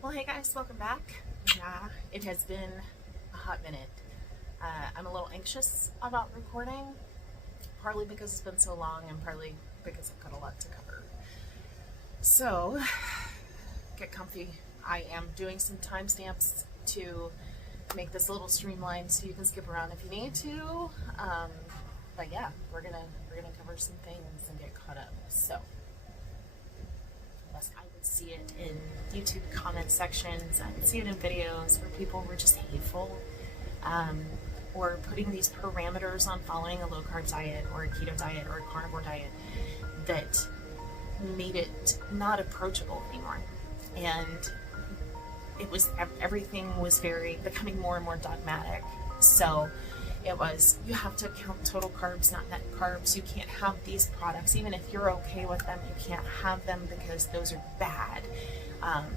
Well, hey guys, welcome back. Yeah, it has been a hot minute. I'm a little anxious about recording, partly because it's been so long and partly because I've got a lot to cover. So, get comfy. I am doing some timestamps to make this a little streamlined so you can skip around if you need to. But yeah, we're gonna cover some things and get caught up. So, I would see it in YouTube comment sections. I would see it in videos where people were just hateful, or putting these parameters on following a low carb diet or a keto diet or a carnivore diet that made it not approachable anymore. And it was, everything was becoming more and more dogmatic. So it was, you have to count total carbs, not net carbs. You can't have these products. Even if you're okay with them, you can't have them because those are bad.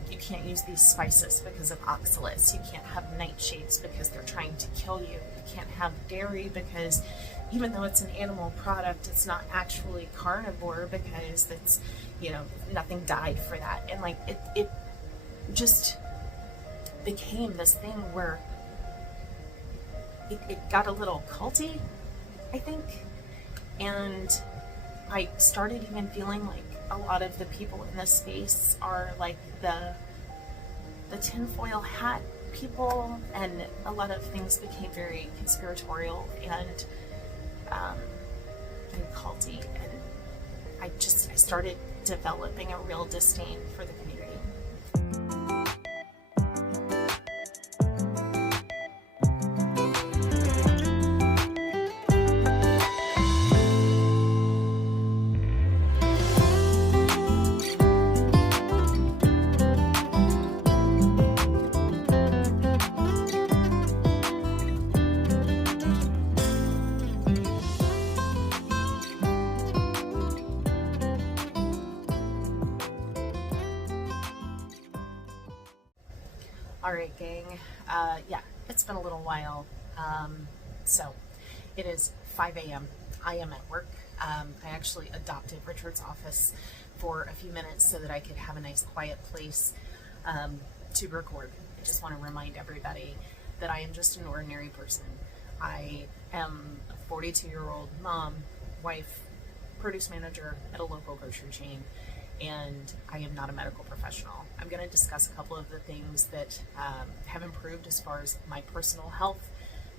You can't use these spices because of oxalates. You can't have nightshades because they're trying to kill you. You can't have dairy because even though it's an animal product, it's not actually carnivore because it's, nothing died for that. And like, it just became this thing where it got a little culty, I think, and I started even feeling like a lot of the people in this space are like the tinfoil hat people, and a lot of things became very conspiratorial and culty, and I started developing a real disdain for the community. All right, gang. Yeah, it's been a little while. So it is 5 a.m. I am at work. I actually adopted Richard's office for a few minutes so that I could have a nice quiet place to record. I just want to remind everybody that I am just an ordinary person. I am a 42-year-old mom, wife, produce manager at a local grocery chain, and I am not a medical professional. I'm going to discuss a couple of the things that have improved as far as my personal health,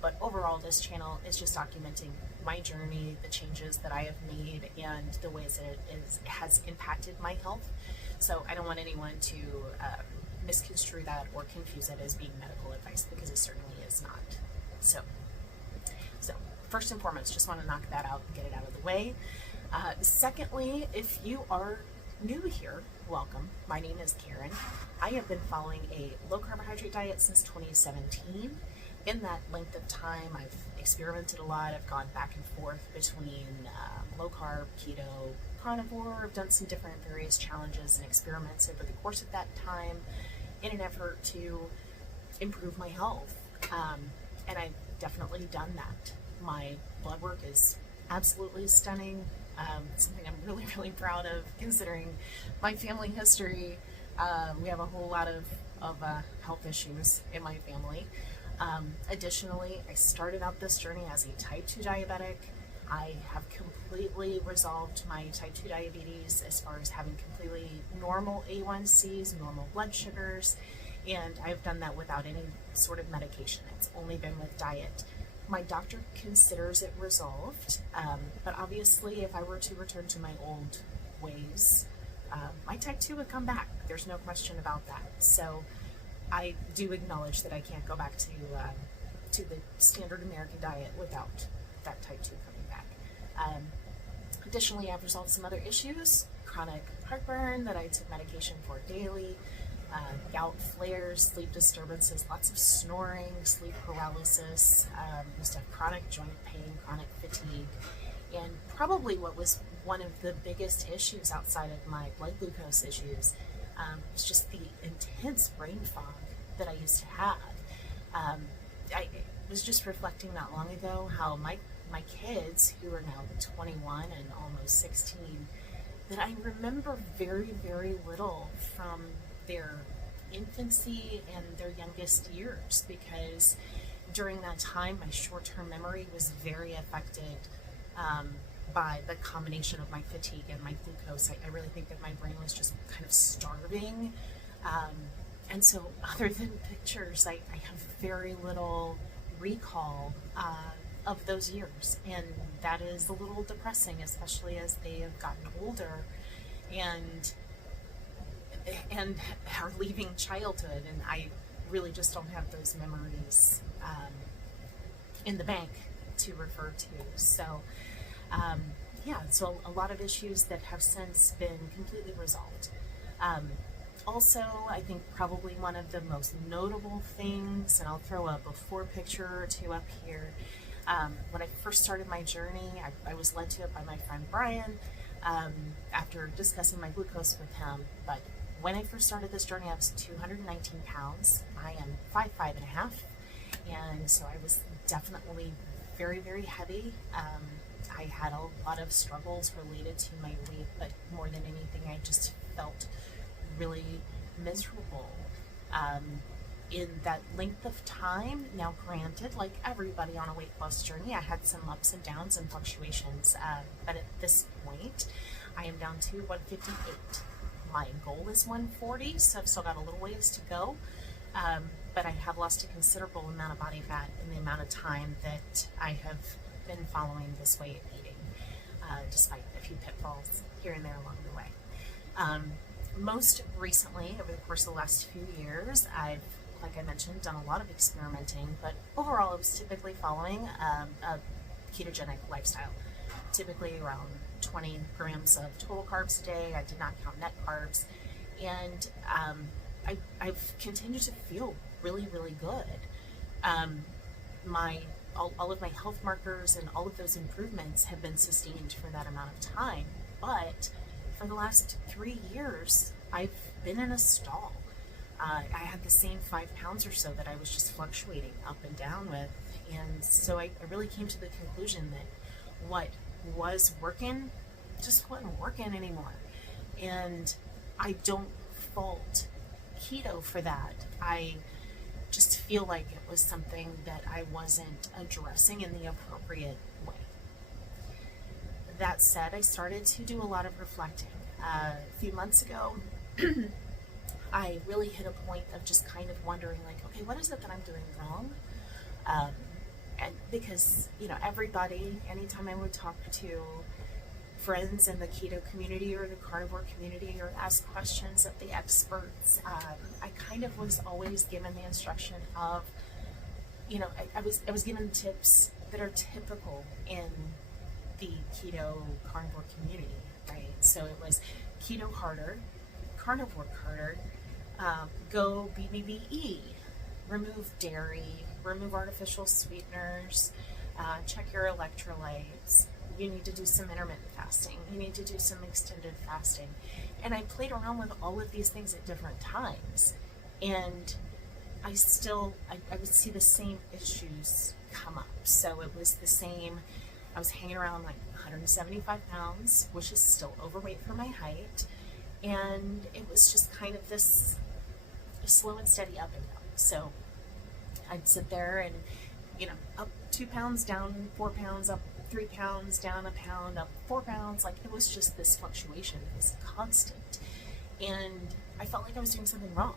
but overall this channel is just documenting my journey, the changes that I have made, and the ways that it has impacted my health. So I don't want anyone to misconstrue that or confuse it as being medical advice, because it certainly is not. So first and foremost, just want to knock that out and get it out of the way. Secondly, if you are new here, welcome. My name is Karen. I have been following a low carbohydrate diet since 2017. In that length of time, I've experimented a lot. I've gone back and forth between low carb, keto, carnivore. I've done some different various challenges and experiments over the course of that time in an effort to improve my health. And I've definitely done that. My blood work is absolutely stunning. Something I'm really, really proud of considering my family history. We have a whole lot of health issues in my family. Additionally, I started out this journey as a type 2 diabetic. I have completely resolved my type 2 diabetes as far as having completely normal A1Cs, normal blood sugars, and I've done that without any sort of medication. It's only been with diet. My doctor considers it resolved, but obviously if I were to return to my old ways, my type 2 would come back. There's no question about that. So I do acknowledge that I can't go back to the standard American diet without that type 2 coming back. Additionally, I've resolved some other issues: chronic heartburn that I took medication for daily, gout flares, sleep disturbances, lots of snoring, sleep paralysis, used to have chronic joint pain, chronic fatigue, and probably what was one of the biggest issues outside of my blood glucose issues was just the intense brain fog that I used to have. I was just reflecting not long ago how my kids, who are now 21 and almost 16, that I remember very, very little from their infancy and their youngest years, because during that time my short-term memory was very affected by the combination of my fatigue and my glucose. I really think that my brain was just kind of starving. And so other than pictures, I have very little recall of those years. And that is a little depressing, especially as they have gotten older and are leaving childhood. And I really just don't have those memories in the bank to refer to. So so a lot of issues that have since been completely resolved. Also, I think probably one of the most notable things, and I'll throw a before picture or two up here. When I first started my journey, I was led to it by my friend Brian after discussing my glucose with him. But when I first started this journey, I was 219 pounds. I am 5'5" and a half. And so I was definitely very, very heavy. I had a lot of struggles related to my weight, but more than anything, I just felt really miserable in that length of time. Now, granted, like everybody on a weight loss journey, I had some ups and downs and fluctuations, but at this point, I am down to 158. My goal is 140, so I've still got a little ways to go, but I have lost a considerable amount of body fat in the amount of time that I have been following this way of eating, despite a few pitfalls here and there along the way. Most recently, over the course of the last few years, I've, like I mentioned, done a lot of experimenting, but overall I was typically following a ketogenic lifestyle, typically around 20 grams of total carbs a day. I did not count net carbs, and I've continued to feel really, really good. All of my health markers and all of those improvements have been sustained for that amount of time, but for the last 3 years, I've been in a stall. I had the same 5 pounds or so that I was just fluctuating up and down with. And so I really came to the conclusion that what was working just wasn't working anymore. And I don't fault keto for that. I just feel like it was something that I wasn't addressing in the appropriate way. That said, I started to do a lot of reflecting. A few months ago, I really hit a point of just kind of wondering, like, okay, what is it that I'm doing wrong? And because, everybody, anytime I would talk to friends in the keto community or the carnivore community or ask questions of the experts, I kind of was always given the instruction of, I was given tips that are typical in the keto carnivore community, right? So it was keto harder, carnivore harder, go BBBE, remove dairy, remove artificial sweeteners, check your electrolytes. You need to do some intermittent fasting. You need to do some extended fasting. And I played around with all of these things at different times. And I would see the same issues come up. So it was the same. I was hanging around like 175 pounds, which is still overweight for my height. And it was just kind of this slow and steady up and down. So I'd sit there and, up 2 pounds, down 4 pounds, up 3 pounds, down a pound, up 4 pounds. Like, it was just this fluctuation. It was constant. And I felt like I was doing something wrong.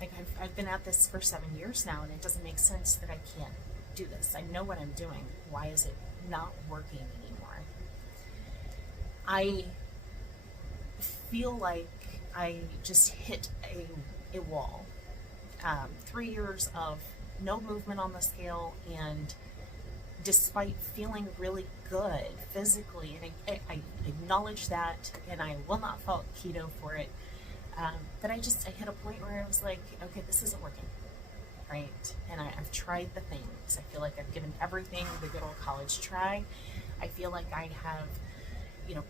Like, I've been at this for 7 years now, and it doesn't make sense that I can't do this. I know what I'm doing. Why is it not working anymore? I feel like I just hit a wall. 3 years of no movement on the scale, and despite feeling really good physically, and I acknowledge that, and I will not fault keto for it, but I hit a point where I was like, okay, this isn't working, right? And I've tried the things. I feel like I've given everything the good old college try. I feel like I have,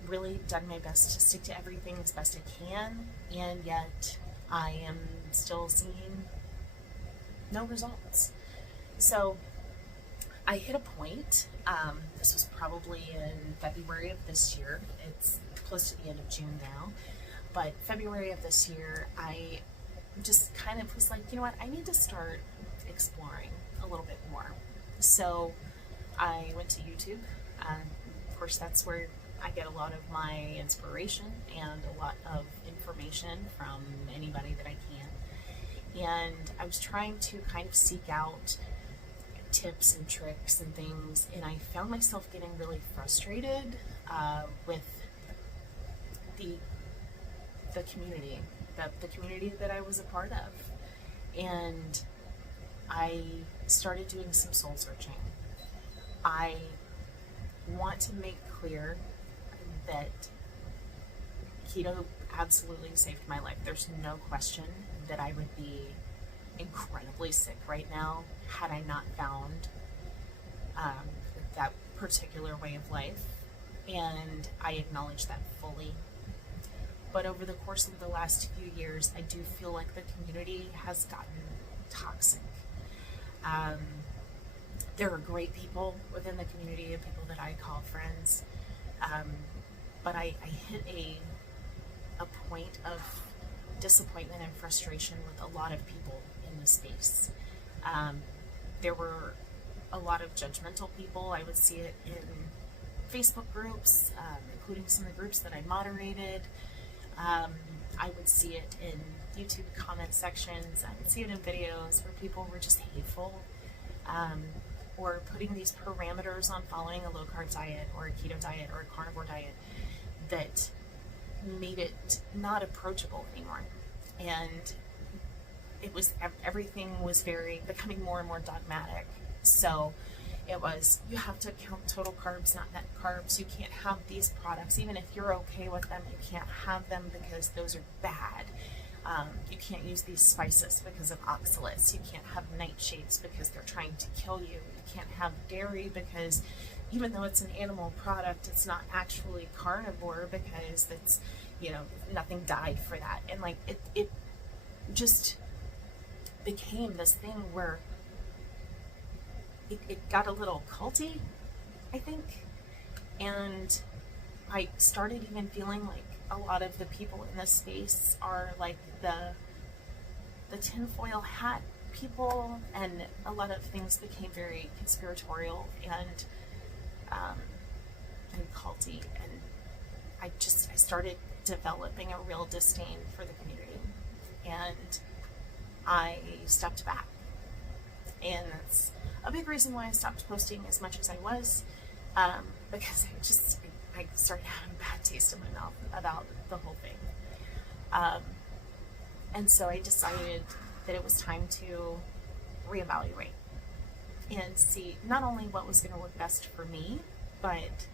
really done my best to stick to everything as best I can, and yet I am still seeing no results. So I hit a point, this was probably in February of this year. It's close to the end of June now, but February of this year, I just kind of was like, you know what, I need to start exploring a little bit more. So I went to YouTube. Of course, that's where I get a lot of my inspiration and a lot of information from anybody that I can. And I was trying to kind of seek out tips and tricks and things, and I found myself getting really frustrated with the community, the community that I was a part of. And I started doing some soul searching. I want to make clear that keto absolutely saved my life. There's no question that I would be incredibly sick right now had I not found that particular way of life, and I acknowledge that fully. But over the course of the last few years, I do feel like the community has gotten toxic. There are great people within the community, people that I call friends, but I hit a point of disappointment and frustration with a lot of people in the space. There were a lot of judgmental people. I would see it in Facebook groups, including some of the groups that I moderated. I would see it in YouTube comment sections. I would see it in videos where people were just hateful, or putting these parameters on following a low-carb diet or a keto diet or a carnivore diet that made it not approachable anymore. And it was, everything was becoming more and more dogmatic. So it was, you have to count total carbs, not net carbs. You can't have these products. Even if you're okay with them, you can't have them because those are bad. You can't use these spices because of oxalates. You can't have nightshades because they're trying to kill you. You can't have dairy because even though it's an animal product, it's not actually carnivore because it's, nothing died for that. And like, it just became this thing where it got a little culty, I think. And I started even feeling like a lot of the people in this space are like the tinfoil hat people, and a lot of things became very conspiratorial and culty, and I started developing a real disdain for the community, and I stepped back. And that's a big reason why I stopped posting as much as I was, because I started having a bad taste in my mouth about the whole thing. And so I decided that it was time to reevaluate and see not only what was going to work best for me, but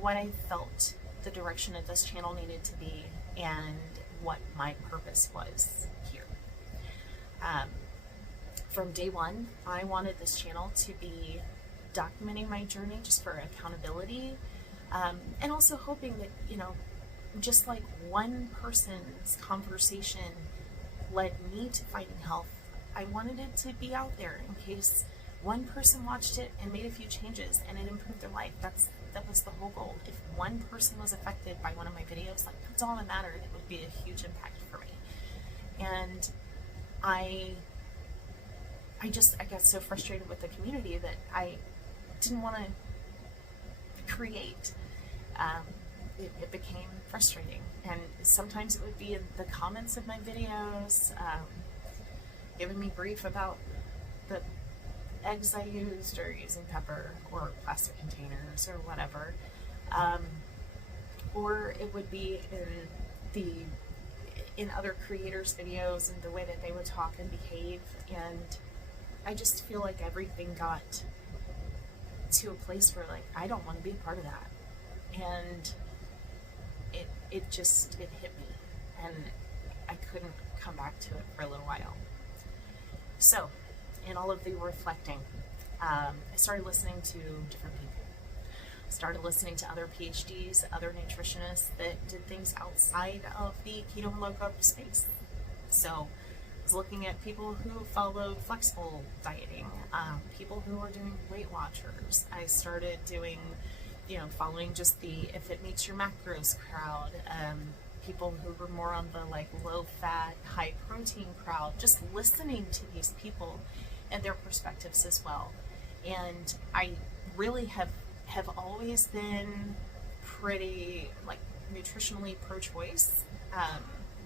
what I felt the direction of this channel needed to be and what my purpose was here. From day one, I wanted this channel to be documenting my journey just for accountability, and also hoping that, just like one person's conversation led me to finding health, I wanted it to be out there in case one person watched it and made a few changes and it improved their life. That was the whole goal. If one person was affected by one of my videos, like, that's all that mattered. It would be a huge impact for me. And I got so frustrated with the community that I didn't want to create. It became frustrating, and sometimes it would be in the comments of my videos, giving me grief about the eggs I used, or using pepper or plastic containers or whatever, or it would be in other creators' videos and the way that they would talk and behave. And I just feel like everything got to a place where, like, I don't want to be a part of that. And it hit me, and I couldn't come back to it for a little while. So in all of the reflecting, I started listening to different people. Started listening to other PhDs, other nutritionists that did things outside of the keto and low carb space. So I was looking at people who followed flexible dieting, people who were doing Weight Watchers. I started doing, following just the if it meets your macros crowd, people who were more on the like low fat, high protein crowd, just listening to these people and their perspectives as well. And I really have always been pretty like nutritionally pro-choice.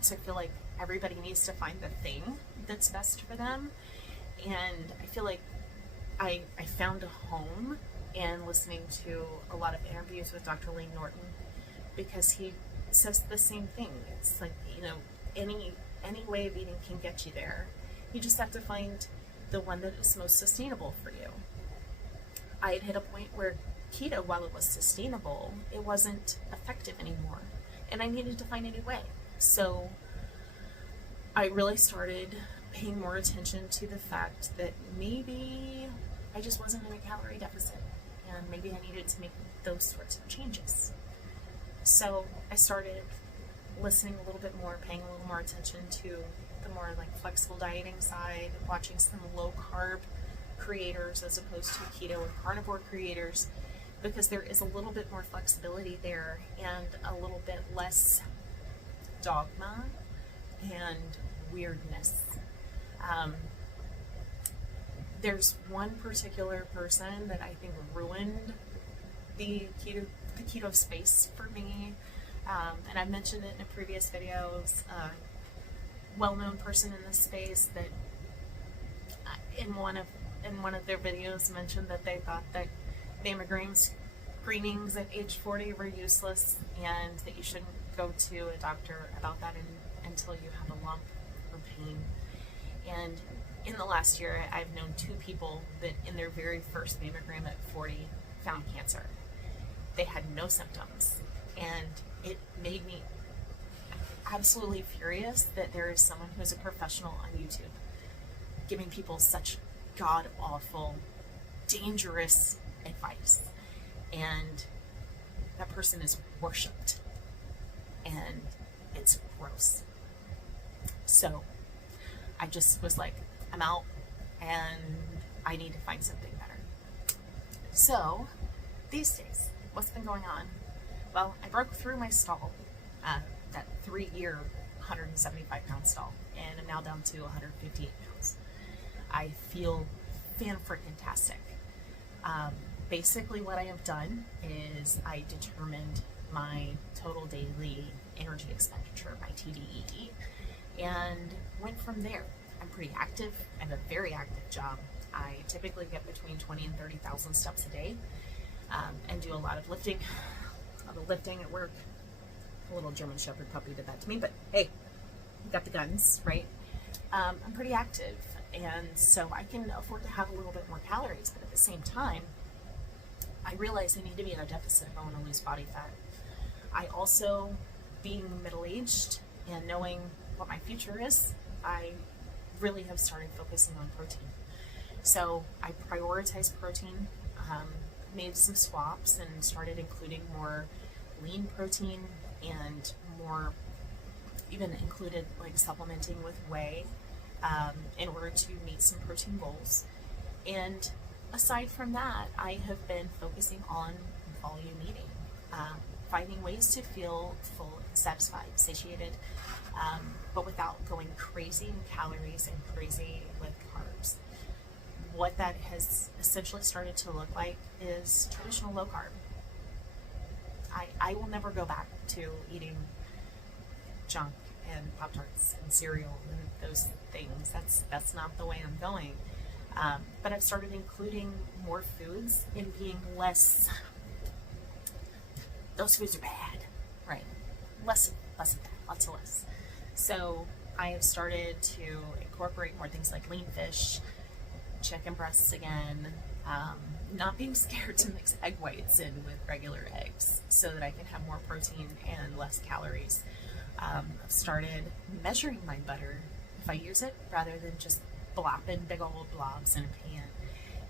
So I feel like everybody needs to find the thing that's best for them. And I feel like I found a home in listening to a lot of interviews with Dr. Lee Norton, because he says the same thing. It's like, you know, any way of eating can get you there. You just have to find the one that is most sustainable for you. I had hit a point where keto, while it was sustainable, it wasn't effective anymore, and I needed to find a new way. So I really started paying more attention to the fact that maybe I just wasn't in a calorie deficit, and maybe I needed to make those sorts of changes. So I started listening a little bit more, paying a little more attention to the more like flexible dieting side, watching some low carb creators as opposed to keto and carnivore creators, because there is a little bit more flexibility there and a little bit less dogma and weirdness. There's one particular person that I think ruined the keto space for me, and I've mentioned it in previous videos. Well-known person in this space that in one of their videos mentioned that they thought that mammogram screenings at age 40 were useless, and that you shouldn't go to a doctor about that until you have a lump or pain. And in the last year, I've known 2 people that in their very first mammogram at 40 found cancer. They had no symptoms, and it made me absolutely furious that there is someone who is a professional on YouTube giving people such god-awful, dangerous advice, and that person is worshipped, and it's gross. So I just was like, I'm out, and I need to find something better. So these days, what's been going on? Well, I broke through my stall, that 3-year 175 pound stall, and I'm now down to 158 pounds. I feel fan-freaking-tastic. Basically what I have done is I determined my total daily energy expenditure, my TDEE, and went from there. I'm pretty active. I have a very active job. I typically get between 20 and 30,000 steps a day, and do a lot of lifting. At work. A little German Shepherd puppy did that to me, but hey, got the guns, right? I'm pretty active, and so I can afford to have a little bit more calories, but at the same time, I realize I need to be in a deficit if I want to lose body fat. I also, being middle-aged and knowing what my future is, I really have started focusing on protein. So I prioritize protein, made some swaps, and started including more lean protein, and more, even included like supplementing with whey in order to meet some protein goals. And aside from that, I have been focusing on volume eating, finding ways to feel full, satisfied, satiated, but without going crazy in calories and crazy with carbs. What that has essentially started to look like is traditional low carb. I will never go back to eating junk and Pop-Tarts and cereal and those things. That's not the way I'm going. But I've started including more foods and being less, those foods are bad, right? Less of that, lots of less. So I have started to incorporate more things like lean fish, chicken breasts again, not being scared to mix egg whites in with regular eggs so that I can have more protein and less calories. I've started measuring my butter if I use it rather than just blopping big old blobs in a pan.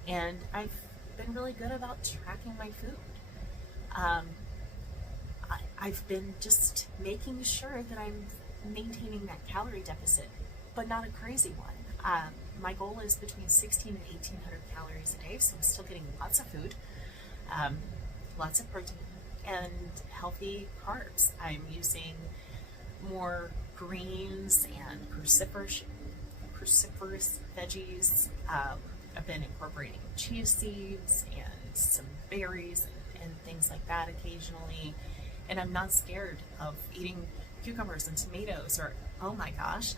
And I've been really good about tracking my food. I've been just making sure that I'm maintaining that calorie deficit, but not a crazy one. My goal is between 16 and 1,800 calories a day, so I'm still getting lots of food, lots of protein, and healthy carbs. I'm using more greens and cruciferous veggies. I've been incorporating chia seeds and some berries and things like that occasionally. And I'm not scared of eating cucumbers and tomatoes or, oh my gosh,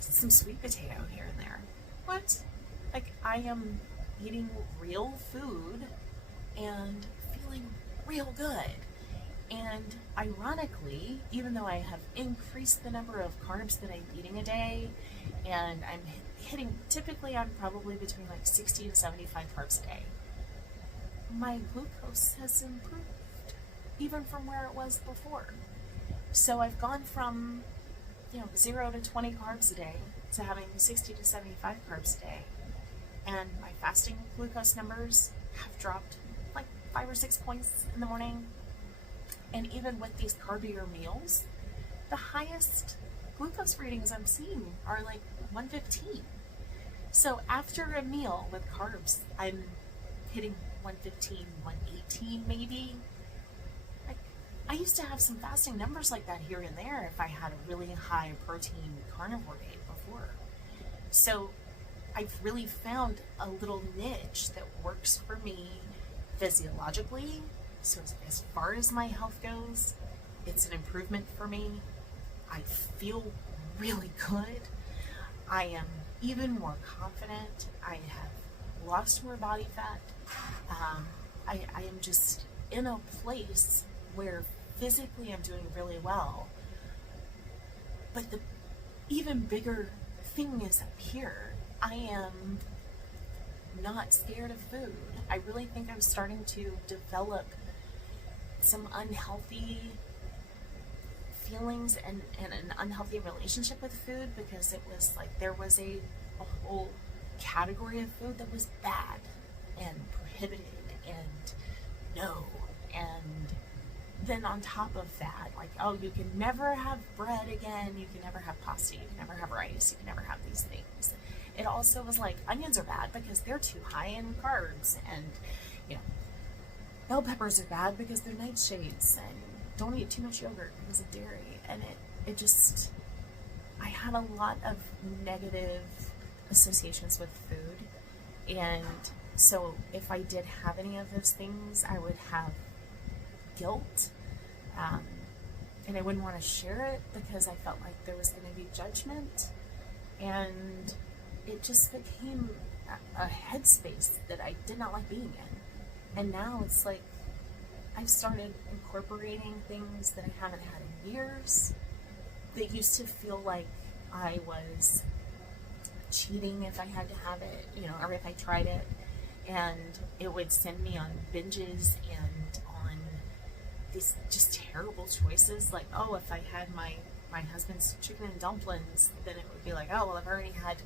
some sweet potato here and there. What? Like, I am eating real food and feeling real good. And ironically, even though I have increased the number of carbs that I'm eating a day, and I'm hitting, typically I'm probably between like 60 to 75 carbs a day, my glucose has improved, even from where it was before. So I've gone from, 0 to 20 carbs a day to having 60 to 75 carbs a day. And my fasting glucose numbers have dropped like 5 or 6 points in the morning. And even with these carbier meals, the highest glucose readings I'm seeing are like 115. So after a meal with carbs, I'm hitting 115, 118 maybe. Like, I used to have some fasting numbers like that here and there if I had a really high protein carnivore day before. So I've really found a little niche that works for me physiologically. So as far as my health goes, it's an improvement for me. I feel really good. I am even more confident. I have lost more body fat. I am just in a place where physically I'm doing really well. But the even bigger thing is up here. I am not scared of food. I really think I'm starting to develop some unhealthy feelings and an unhealthy relationship with food, because it was like there was a whole category of food that was bad and prohibited and no. And then on top of that, like, oh, you can never have bread again, you can never have pasta, you can never have rice, you can never have these things. It also was like, onions are bad because they're too high in carbs, and bell peppers are bad because they're nightshades, and don't eat too much yogurt because of dairy. And it just, I had a lot of negative associations with food. And so if I did have any of those things, I would have guilt. And I wouldn't want to share it because I felt like there was going to be judgment. And it just became a headspace that I did not like being in. And now it's like I've started incorporating things that I haven't had in years. That used to feel like I was cheating if I had to have it, or if I tried it. And it would send me on binges and on these just terrible choices. Like, oh, if I had my husband's chicken and dumplings, then it would be like, oh, well, I've already had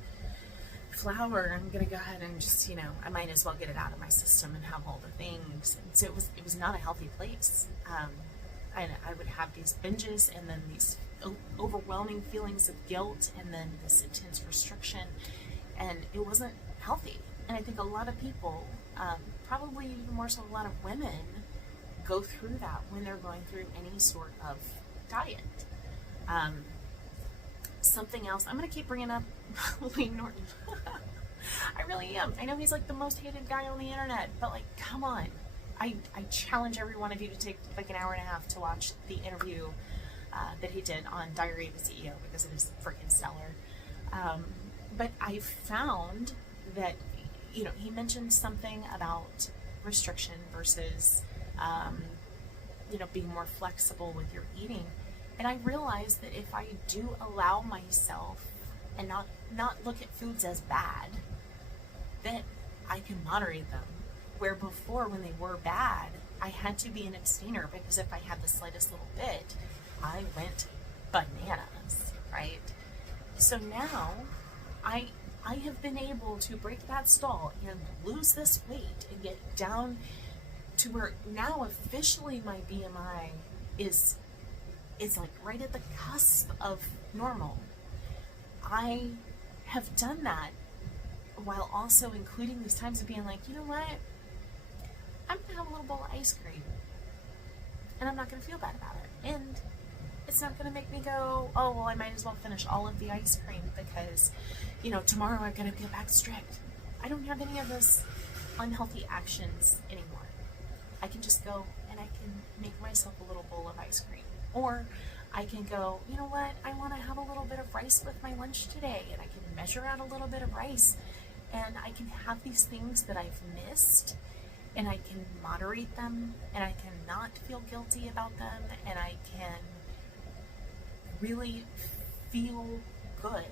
flour, I'm gonna go ahead and just, I might as well get it out of my system and have all the things. And so it was not a healthy place. And I would have these binges and then these overwhelming feelings of guilt and then this intense restriction, and it wasn't healthy. And I think a lot of people, probably even more so a lot of women, go through that when they're going through any sort of diet. Something else, I'm going to keep bringing up Layne Norton. I really am. I know he's like the most hated guy on the internet, but like, come on. I challenge every one of you to take like an hour and a half to watch the interview that he did on Diary of a CEO, because it is freaking stellar. But I found that, he mentioned something about restriction versus, being more flexible with your eating. And I realized that if I do allow myself and not look at foods as bad, that I can moderate them. Where before, when they were bad, I had to be an abstainer, because if I had the slightest little bit, I went bananas, right? So now I have been able to break that stall and lose this weight and get down to where now officially my BMI is like right at the cusp of normal. I have done that while also including these times of being like, you know what? I'm gonna have a little bowl of ice cream and I'm not gonna feel bad about it. And It's not going to make me go, oh, well, I might as well finish all of the ice cream because, tomorrow I'm going to get back strict. I don't have any of those unhealthy actions anymore. I can just go and I can make myself a little bowl of ice cream. Or I can go, you know what, I want to have a little bit of rice with my lunch today, and I can measure out a little bit of rice, and I can have these things that I've missed, and I can moderate them, and I can not feel guilty about them, and I can really feel good.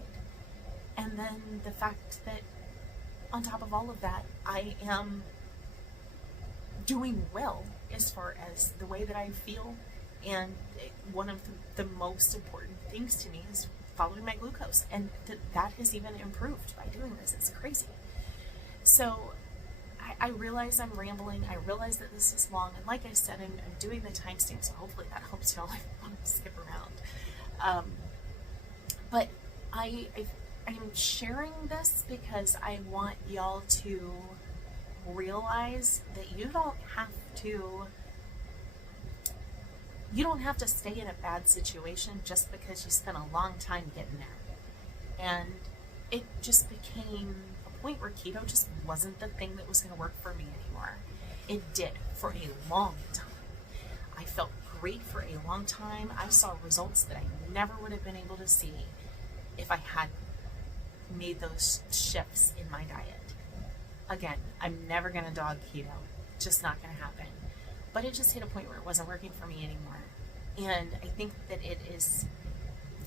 And then the fact that on top of all of that, I am doing well as far as the way that I feel. And one of the most important things to me is following my glucose. And that has even improved by doing this. It's crazy. So I realize I'm rambling. I realize that this is long. And like I said, I'm doing the timestamp, so hopefully that helps y'all. I want to skip around. But I'm sharing this because I want y'all to realize that you don't have to stay in a bad situation just because you spent a long time getting there. And it just became a point where keto just wasn't the thing that was going to work for me anymore. It did for a long time. I felt great for a long time. I saw results that I never would have been able to see if I had made those shifts in my diet. Again, I'm never going to dog keto. Just not going to happen. But it just hit a point where it wasn't working for me anymore. And I think that it is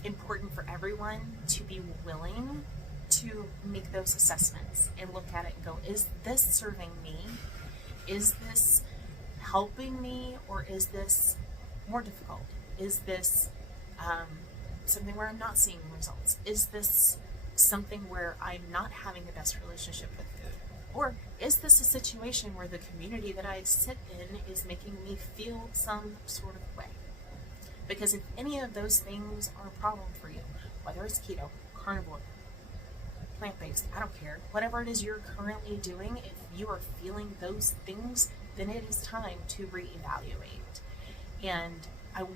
important for everyone to be willing to make those assessments and look at it and go, is this serving me? Is this helping me? Or is this more difficult? Is this something where I'm not seeing results? Is this something where I'm not having the best relationship with food? Or is this a situation where the community that I sit in is making me feel some sort of way? Because if any of those things are a problem for you, whether it's keto, carnivore, plant-based, I don't care, whatever it is you're currently doing, if you are feeling those things, then it is time to reevaluate. And I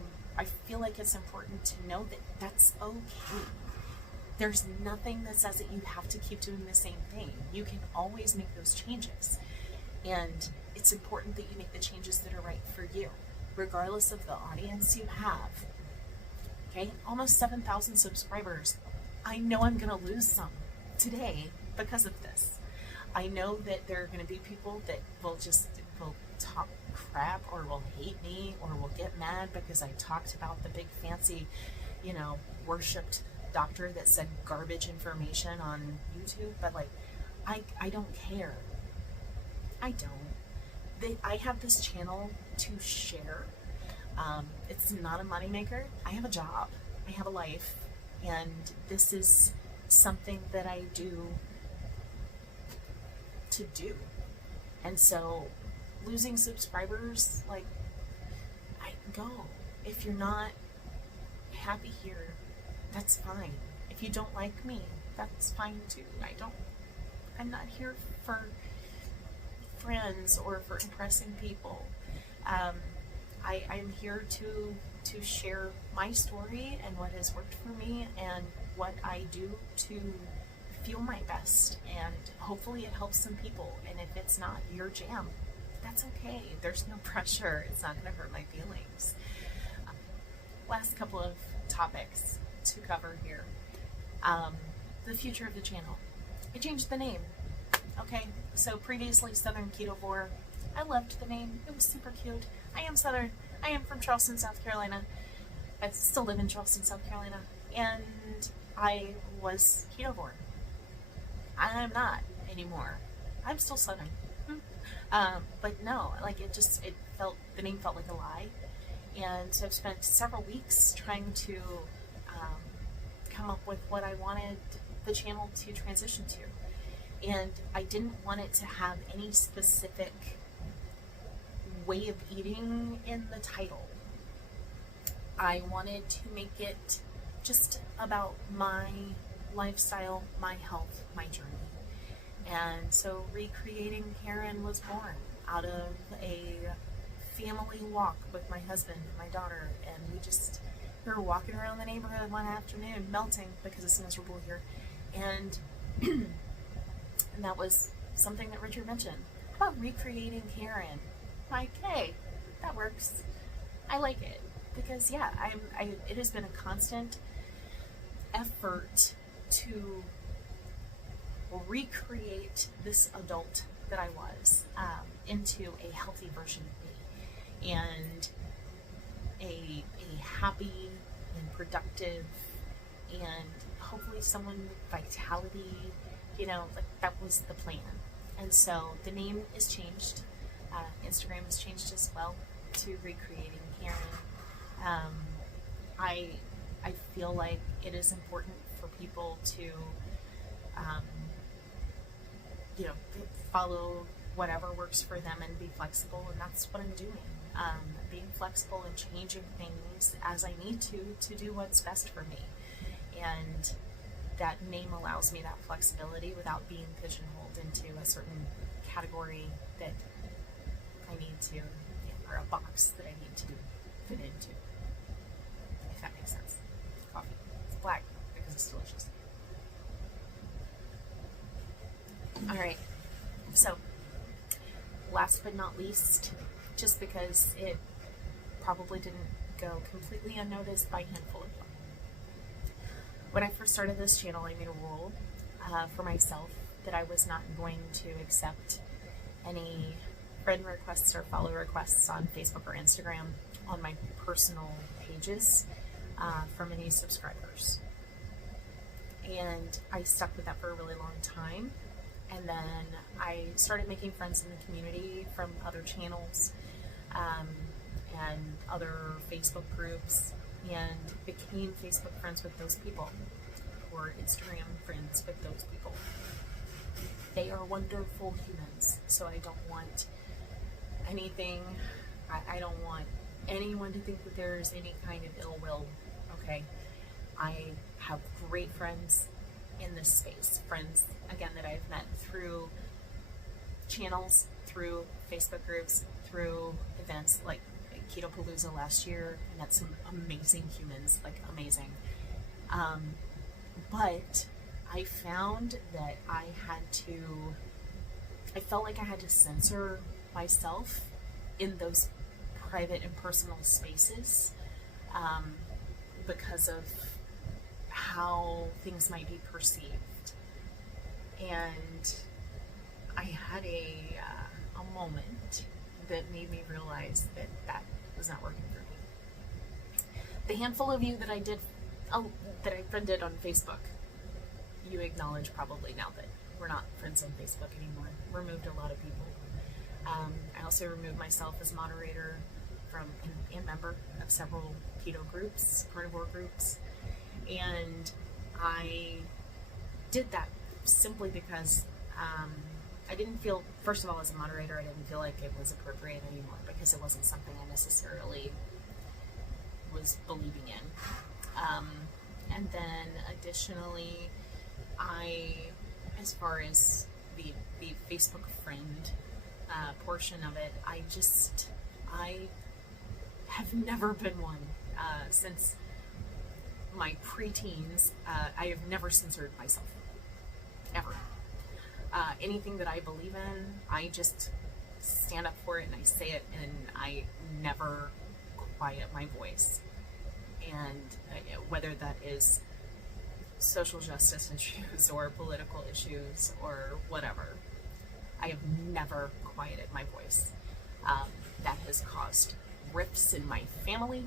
feel like it's important to know that that's okay. There's nothing that says that you have to keep doing the same thing. You can always make those changes. And it's important that you make the changes that are right for you, regardless of the audience you have. Okay, almost 7,000 subscribers. I know I'm going to lose some today because of this. I know that there are going to be people that will talk crap or will hate me or will get mad because I talked about the big fancy, worshipped doctor that said garbage information on YouTube. But I don't care. I don't. I have this channel to share. It's not a moneymaker. I have a job. I have a life. And this is something that I do to do. And so losing subscribers, go. If you're not happy here, that's fine. If you don't like me, that's fine too. I'm not here for friends or for impressing people. I'm here to share my story and what has worked for me and what I do to feel my best, and hopefully it helps some people. And if it's not your jam, that's okay. There's no pressure. It's not going to hurt my feelings. Last couple of topics to cover here. The future of the channel. I changed the name. Okay, so previously Southern Ketovore. I loved the name. It was super cute. I am Southern. I am from Charleston, South Carolina. I still live in Charleston, South Carolina. And I was Ketovore. I'm not anymore. I'm still Southern. But no, the name felt like a lie. And so I've spent several weeks trying to come up with what I wanted the channel to transition to. And I didn't want it to have any specific way of eating in the title. I wanted to make it just about my lifestyle, my health, my journey. And so Recreating Karen was born out of a family walk with my husband and my daughter, and it We were walking around the neighborhood one afternoon, melting because it's miserable here, and and that was something that Richard mentioned about recreating Karen. Like, hey, that works. I like it because yeah, it has been a constant effort to recreate this adult that I was into a healthy version of me, and a happy and productive and hopefully someone with vitality, like that was the plan. And so the name is changed. Instagram has changed as well to Recreating Karen. I feel like it is important for people to follow whatever works for them and be flexible, and that's what I'm doing. Being flexible and changing things as I need to do what's best for me. And that name allows me that flexibility without being pigeonholed into a certain category that I need to, or a box that I need to fit into, if that makes sense. Coffee. It's black because it's delicious. All right. So, last but not least, just because it probably didn't go completely unnoticed by a handful of you. When I first started this channel, I made a rule for myself that I was not going to accept any friend requests or follow requests on Facebook or Instagram on my personal pages from any subscribers. And I stuck with that for a really long time. And then I started making friends in the community from other channels and other Facebook groups, and became Facebook friends with those people, or Instagram friends with those people. They are wonderful humans, so I don't want anything, I don't want anyone to think that there's any kind of ill will, okay? I have great friends in this space, friends, again, that I've met through channels, through Facebook groups, through events like Keto Palooza last year. I met some amazing humans, like amazing. But I found that I felt like I had to censor myself in those private and personal spaces because of how things might be perceived. And I had a moment that made me realize that was not working for me. The handful of you that I friended on Facebook, you acknowledge probably now that we're not friends on Facebook anymore. Removed a lot of people. I also removed myself as moderator from and member of several keto groups, carnivore groups, and I did that simply because I didn't feel, first of all, as a moderator, I didn't feel like it was appropriate anymore because it wasn't something I necessarily was believing in. And then additionally, as far as the Facebook friend portion of it, I have never been one since my preteens. I have never censored myself, ever. Anything that I believe in, I just stand up for it and I say it, and I never quiet my voice. And whether that is social justice issues or political issues or whatever, I have never quieted my voice. That has caused rifts in my family,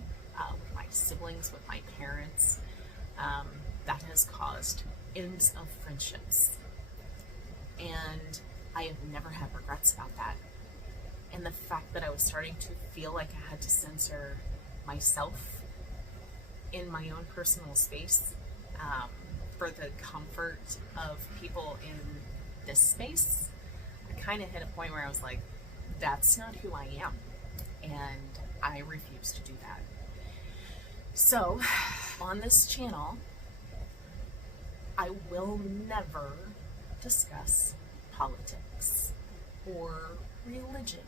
with my siblings, with my parents. That has caused ends of friendships. And I have never had regrets about that. And the fact that I was starting to feel like I had to censor myself in my own personal space for the comfort of people in this space, I kind of hit a point where I was like, that's not who I am. And I refuse to do that. So, on this channel, I will never discuss politics or religion.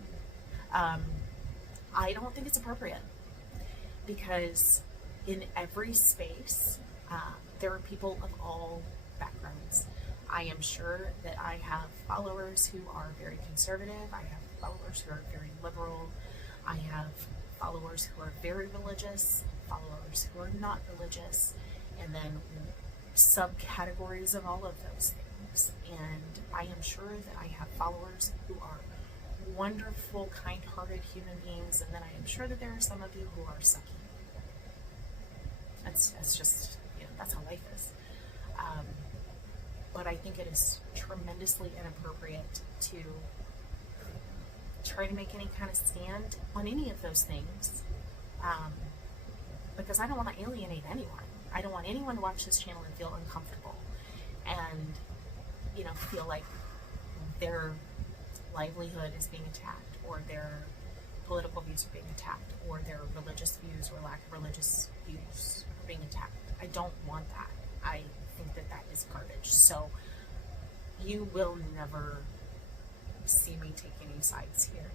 I don't think it's appropriate because in every space, there are people of all backgrounds. I am sure that I have followers who are very conservative. I have followers who are very liberal. I have followers who are very religious, followers who are not religious, and then subcategories of all of those things. And I am sure that I have followers who are wonderful, kind-hearted human beings, and then I am sure that there are some of you who are sucky. That's just, that's how life is. But I think it is tremendously inappropriate to try to make any kind of stand on any of those things, because I don't want to alienate anyone. I don't want anyone to watch this channel and feel uncomfortable and, feel like their livelihood is being attacked, or their political views are being attacked, or their religious views or lack of religious views are being attacked. I don't want that. I think that that is garbage. So you will never see me take any sides here.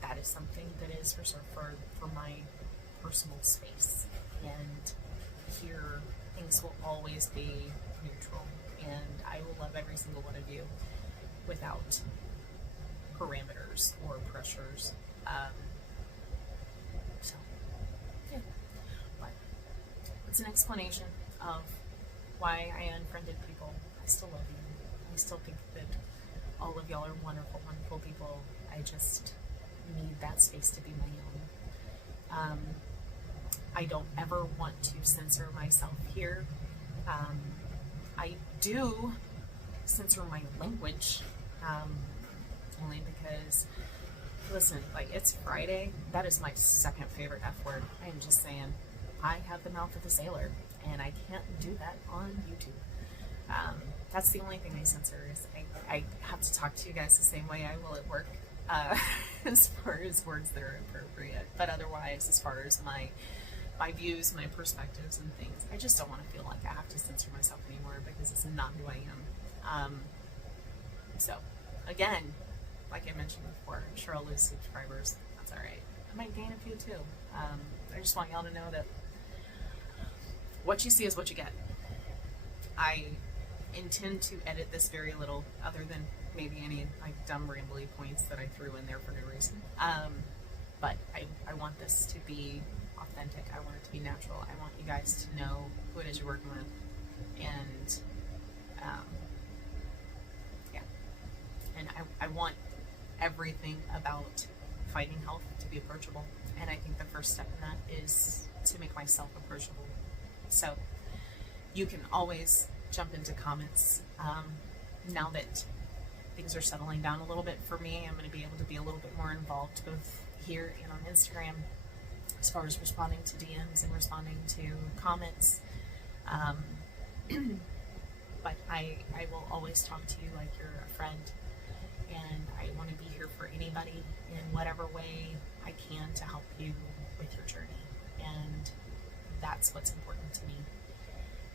That is something that is reserved for my personal space. And here, things will always be neutral. And I will love every single one of you without parameters or pressures. So, yeah. But it's an explanation of why I unfriended people. I still love you. I still think that all of y'all are wonderful, wonderful people. I just need that space to be my own. I don't ever want to censor myself here. I do censor my language, only because, listen, like, it's Friday. That is my second favorite F word. I am just saying, I have the mouth of a sailor, and I can't do that on YouTube. That's the only thing I censor is I have to talk to you guys the same way I will at work, as far as words that are appropriate. But otherwise, as far as my views, my perspectives and things, I just don't want to feel like I have to censor myself anymore, because it's not who I am. So, again, like I mentioned before, I'm sure I'll lose subscribers. That's alright. I might gain a few too. I just want y'all to know that what you see is what you get. I intend to edit this very little, other than maybe any dumb rambly points that I threw in there for no reason. But I want this to be authentic. I want it to be natural. I want you guys to know who it is you're working with. And yeah. And I want everything about fighting health to be approachable. And I think the first step in that is to make myself approachable. So you can always jump into comments. Now that things are settling down a little bit for me, I'm going to be able to be a little bit more involved both here and on Instagram, as far as responding to DMs and responding to comments. But I will always talk to you like you're a friend, and I want to be here for anybody in whatever way I can to help you with your journey. And that's what's important to me.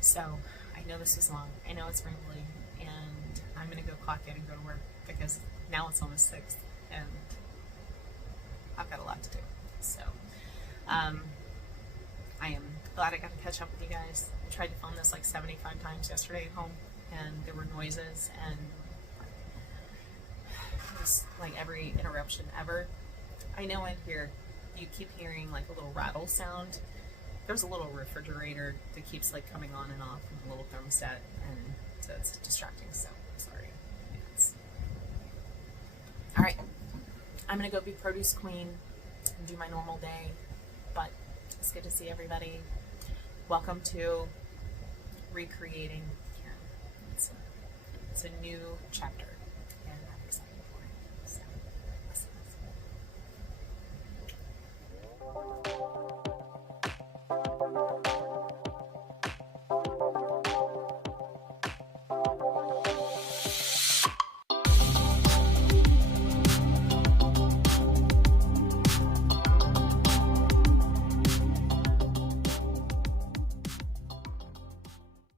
So I know this is long. I know it's rambling, and I'm going to go clock in and go to work, because now it's almost 6 and I've got a lot to do. So I am glad I got to catch up with you guys. I tried to film this like 75 times yesterday at home, and there were noises, and just like every interruption ever. I know in here you keep hearing like a little rattle sound. There's a little refrigerator that keeps like coming on and off, and a little thermostat, and so it's distracting, so sorry. Alright, I'm gonna go be produce queen and do my normal day, but it's good to see everybody. Welcome to recreating here. It's a new chapter.